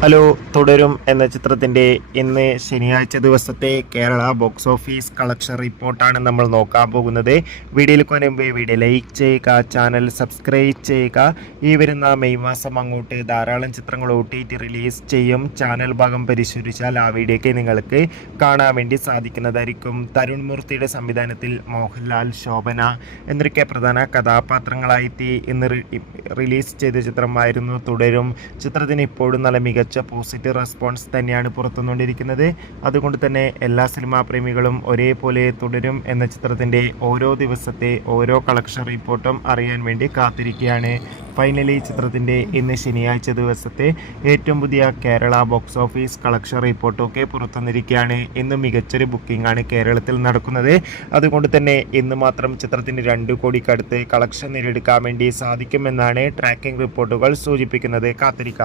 Hello. തുടരും എന്ന ചിത്രത്തിൻ്റെ ഇന്ന് ശനിയാഴ്ച ദിവസത്തെ കേരള ബോക്സ് ഓഫീസ് കളക്ഷൻ റിപ്പോർട്ടാണ് നമ്മൾ നോക്കാൻ പോകുന്നത്. വീഡിയോയിൽ മുൻപ് വീഡിയോ ലൈക്ക് ചെയ്യുക, ചാനൽ സബ്സ്ക്രൈബ് ചെയ്യുക. ഈ വരുന്ന മെയ് മാസം അങ്ങോട്ട് ധാരാളം ചിത്രങ്ങൾ OTT റിലീസ് ചെയ്യും. ചാനൽ ഭാഗം പരിശോധിച്ചാൽ ആ വീഡിയോയ്ക്ക് നിങ്ങൾക്ക് കാണാൻ വേണ്ടി സാധിക്കുന്നതായിരിക്കും. തരുൺ മൂർത്തിയുടെ സംവിധാനത്തിൽ മോഹൻലാൽ, ശോഭന എന്നൊക്കെ പ്രധാന കഥാപാത്രങ്ങളായിട്ട് ഇന്ന് റിലീസ് ചെയ്ത ചിത്രമായിരുന്നു തുടരും. ചിത്രത്തിന് ഇപ്പോഴും നല്ല മികച്ച പോസിറ്റീവ് റെസ്പോൺസ് തന്നെയാണ് പുറത്തുകൊണ്ടിരിക്കുന്നത്. അതുകൊണ്ട് തന്നെ എല്ലാ സിനിമാ പ്രേമികളും ഒരേപോലെ തുടരും എന്ന ചിത്രത്തിൻ്റെ ഓരോ ദിവസത്തെ ഓരോ കളക്ഷൻ റിപ്പോർട്ടും അറിയാൻ വേണ്ടി കാത്തിരിക്കുകയാണ്. ഫൈനലി ചിത്രത്തിൻ്റെ ഇന്ന് ശനിയാഴ്ച ദിവസത്തെ ഏറ്റവും പുതിയ കേരള ബോക്സ് ഓഫീസ് കളക്ഷൻ റിപ്പോർട്ടൊക്കെ പുറത്തുവന്നിരിക്കുകയാണ്. ഇന്ന് മികച്ചൊരു ബുക്കിംഗ് ആണ് കേരളത്തിൽ നടക്കുന്നത്. അതുകൊണ്ട് തന്നെ ഇന്ന് മാത്രം ചിത്രത്തിന് 2 കോടിക്കടുത്ത് കളക്ഷൻ നേടിയെടുക്കാൻ വേണ്ടി സാധിക്കുമെന്നാണ് ട്രാക്കിംഗ് റിപ്പോർട്ടുകൾ സൂചിപ്പിക്കുന്നത്. കാത്തിരിക്കാം.